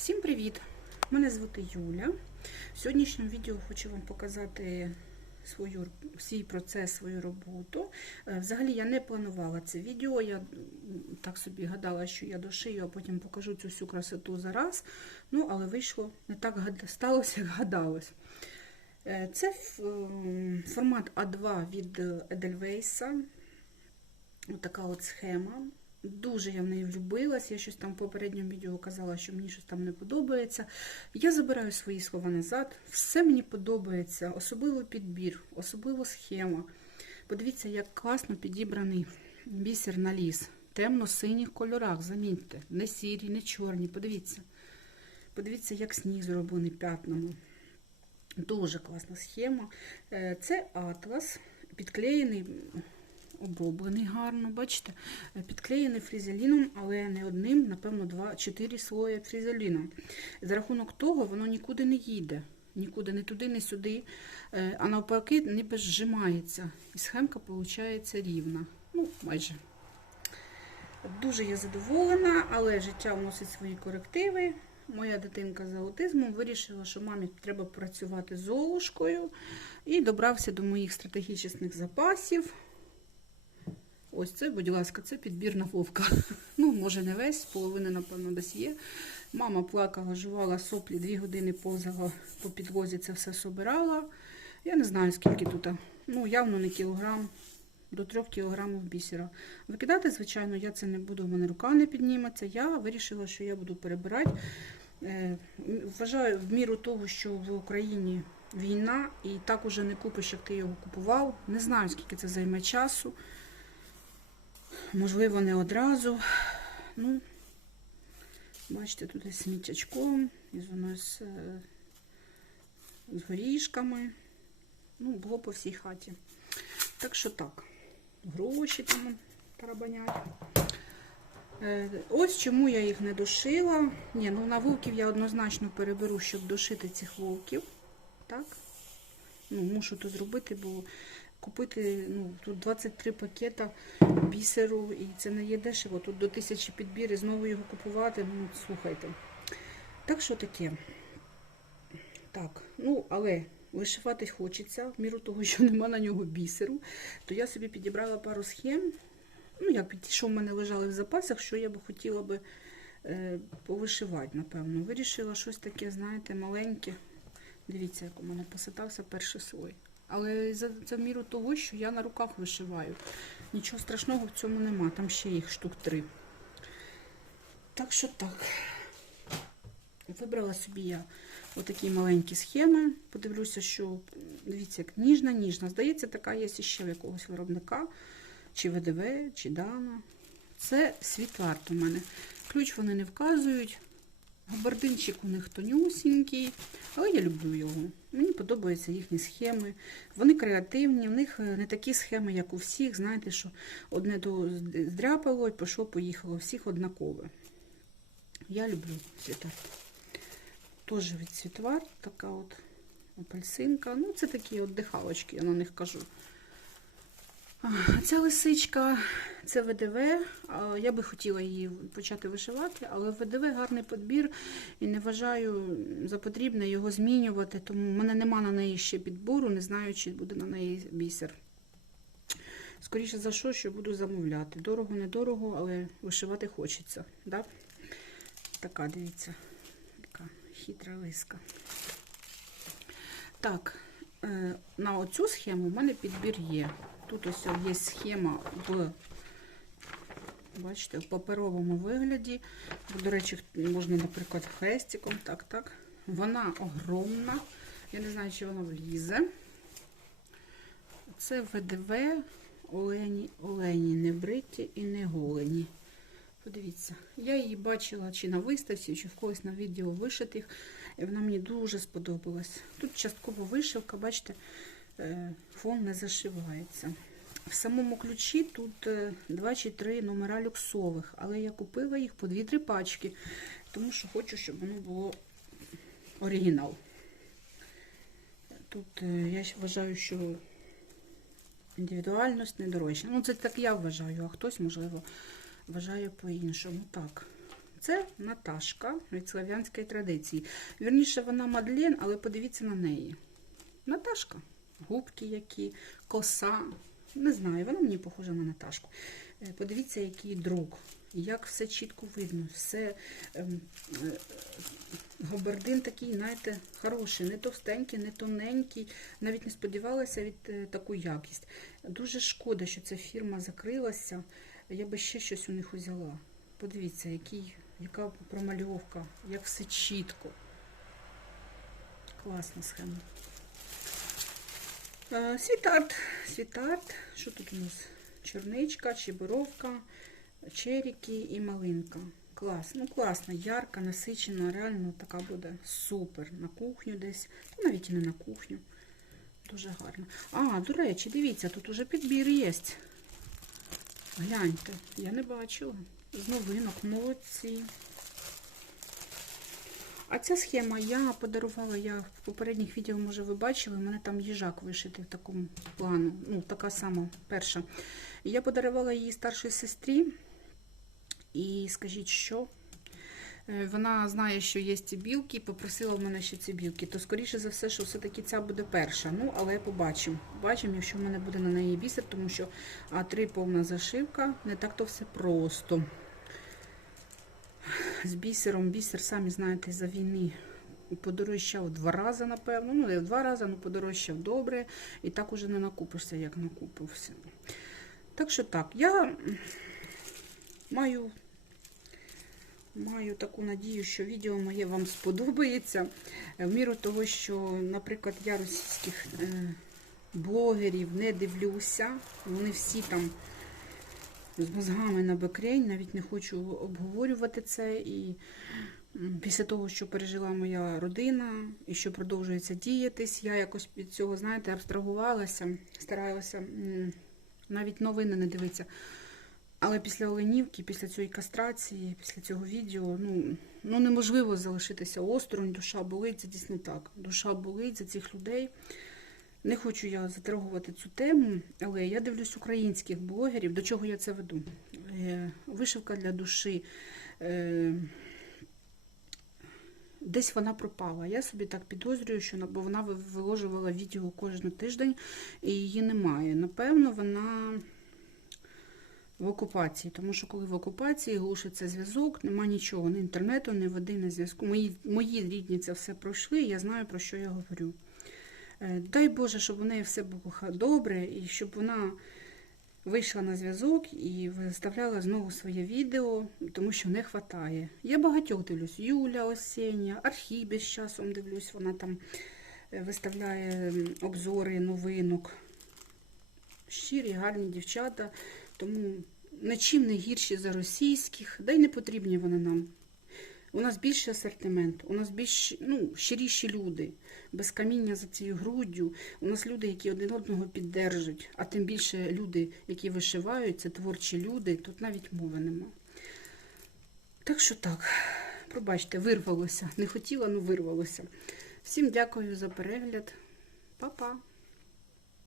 Всім привіт! Мене звати Юля. В сьогоднішньому відео хочу вам показати свою, свій процес, свою роботу. Е, Взагалі я не планувала це відео. Я так собі гадала, що я дошию, а потім покажу цю всю красоту зараз. Ну, але вийшло не так сталося, як гадалось. Е, Це формат А2 від Edelweiss. Отака от схема. Дуже я в неї влюбилась. Я щось там в попередньому відео казала, що мені щось там не подобається. Я забираю свої слова назад. Все мені подобається, особливо підбір, особливо схема. Подивіться, як класно підібраний бісер на ліс. Темно-синіх кольорах, замітьте. Не сірі, не чорні. Подивіться. Подивіться, як сніг зроблений п'ятнами. Дуже класна схема. Е, Це атлас, підклеєний, оброблений гарно, бачите, Е, підклеєний фрізеліном, але не одним, напевно, два, чотири слої фрізеліну. За рахунок того, воно нікуди не їде. Нікуди, не туди, не сюди, Е, а навпаки, ніби зжимається. І схемка виходить рівна. Ну, майже. Дуже я задоволена, але життя вносить свої корективи. Моя дитинка з аутизмом вирішила, що мамі треба працювати з золушкою. І добрався до моїх стратегічних запасів. Ось це, будь ласка, це підбір на вовка. Ну, може, не весь, половина, напевно, десь є. Мама плакала, жувала соплі, дві години повзала по підлозі, це все собирала. Я не знаю, скільки тут. Ну, явно не кілограм, до трьох кілограмів бісера. Викидати, звичайно, я це не буду, в мене рука не підніметься. Я вирішила, що я буду перебирати. Е, Вважаю, в міру того, що в Україні війна, і так уже не купиш, як ти його купував. Не знаю, скільки це займе часу. Можливо, не одразу. Ну, бачите, тут із сміттячком, із воно е, з горішками. Ну, було по всій хаті. Так що так, гроші там тарабанять. Е, Ось чому я їх не дошила. Ні, ну на вовків я однозначно переберу, щоб дошити цих вовків. Так? Ну, мушу то зробити, бо купити ну, тут 23 пакета бісеру, і це не є дешево. Тут до тисячі підбір і знову його купувати. Ну, слухайте. Так що таке? Так, ну, але вишивати хочеться, в міру того, що нема на нього бісеру, то я собі підібрала пару схем. Ну, як ті, що в мене лежали в запасах, що я би хотіла би е, повишивати, напевно. Вирішила щось таке, знаєте, маленьке. Дивіться, як у мене поситався перший слой. Але за, за міру того, що я на руках вишиваю. Нічого страшного в цьому нема. Там ще їх штук три. Так що так. Вибрала собі я отакі маленькі схеми. Подивлюся, що дивіться, як ніжна, ніжна. Здається, така є ще в якогось виробника, чи ВДВ, чи Дана. Це світ-арт у мене. Ключ вони не вказують. Габардинчик у них тонюсінький, але я люблю його. Мені подобаються їхні схеми. Вони креативні, в них е, не такі схеми, як у всіх. Знаєте, що одне до здряпало і пішло, поїхало. Всіх однакове. Я люблю світар. Теж від світвар, така от апельсинка. Ну, це такі от дихалочки, я на них кажу. А Ця лисичка це ВДВ. Я би хотіла її почати вишивати, але ВДВ гарний підбір і не вважаю за потрібне його змінювати, тому в мене нема на неї ще підбору, не знаю, чи буде на неї бісер. Скоріше за що, що буду замовляти. Дорого, недорого, але вишивати хочеться. Да? Така, дивіться, така хитра лиска. Так, е, на оцю схему в мене підбір є. Тут ось є схема в, бачите, в паперовому вигляді. До речі, можна, наприклад, хрестиком. Так, так. Вона огромна. Я не знаю, чи вона влізе. Це ВДВ олені, олені, не бриті і не голені. Подивіться, я її бачила чи на виставці, чи в когось на відео вишитих, і вона мені дуже сподобалась. Тут частково вишивка, бачите, е, фон не зашивається. В самому ключі тут е, два чи три номера люксових, але я купила їх по 2-3 пачки, тому що хочу, щоб воно було оригінал. Тут е, я вважаю, що індивідуальність не дорожча. Ну, це так я вважаю, а хтось, можливо, вважає по-іншому. Так, Це Наташка від слав'янської традиції. Вірніше, вона Мадлен, але подивіться на неї. Наташка. Губки які, коса. Не знаю, вона мені похожа на Наташку. Е, Подивіться, який друк. Як все чітко видно, все ем, е, габардин такий, знаєте, хороший, не товстенький, не тоненький. Навіть не сподівалася від е, таку якість. Дуже шкода, що ця фірма закрилася. Я би ще щось у них взяла. Подивіться, який, яка промальовка, як все чітко. Класна схема. Е, Світарт. Світарт. Що тут у нас? Чорничка, чебуровка, черіки і малинка. Клас. Ну, класно, ярка, насичена, реально така буде супер. На кухню десь, та навіть і не на кухню. Дуже гарно. А, до речі, дивіться, тут уже підбір є. Гляньте, я не бачила. З новинок, молодці. А ця схема я подарувала, я в попередніх відео, може, ви бачили, у мене там їжак вишитий в такому плану. Ну, така сама перша. Я подарувала її старшій сестрі. І скажіть, що? Е, Вона знає, що є ці білки, і попросила в мене ще ці білки. То, скоріше за все, що все-таки ця буде перша. Ну, але побачимо. Побачимо, якщо в мене буде на неї бісер, тому що А3 повна зашивка, не так то все просто. З бісером, бісер, самі знаєте, за війни подорожчав два рази, напевно. Ну, не два рази, ну подорожчав добре. І так уже не накупишся, як накупився. Так що так, я маю, маю таку надію, що відео моє вам сподобається. В міру того, що, наприклад, я російських е, блогерів не дивлюся. Вони всі там з мозгами на бекрень, навіть не хочу обговорювати це. І після того, що пережила моя родина і що продовжується діятись, я якось від цього, знаєте, абстрагувалася, старалася навіть новини не дивитися. Але після Оленівки, після цієї кастрації, після цього відео, ну, ну неможливо залишитися осторонь, душа болить, це дійсно так. Душа болить за цих людей. Не хочу я затрагувати цю тему, але я дивлюсь українських блогерів, до чого я це веду. Е, Вишивка для душі. Е, Десь вона пропала. Я собі так підозрюю, що вона- виложувала відео кожен тиждень і її немає. Напевно, вона в окупації, тому що коли в окупації глушиться зв'язок, нема нічого, ні інтернету, ні води, ні зв'язку. Мої, мої рідні це все пройшли, і я знаю, про що я говорю. Е, Дай Боже, щоб у неї все було добре, і щоб вона вийшла на зв'язок і виставляла знову своє відео, тому що не вистачає. Я багатьох дивлюсь. Юля Осення, Архібі з часом дивлюсь, вона там е, виставляє обзори новинок. Щирі, гарні дівчата, тому нічим не гірші за російських, да й не потрібні вони нам. У нас більший асортимент, у нас більш ну, щиріші люди, без каміння за цією груддю. У нас люди, які один одного піддержують, а тим більше люди, які вишивають, це творчі люди, тут навіть мови нема. Так що так, пробачте, вирвалося. Не хотіла, але вирвалося. Всім дякую за перегляд. Па-па!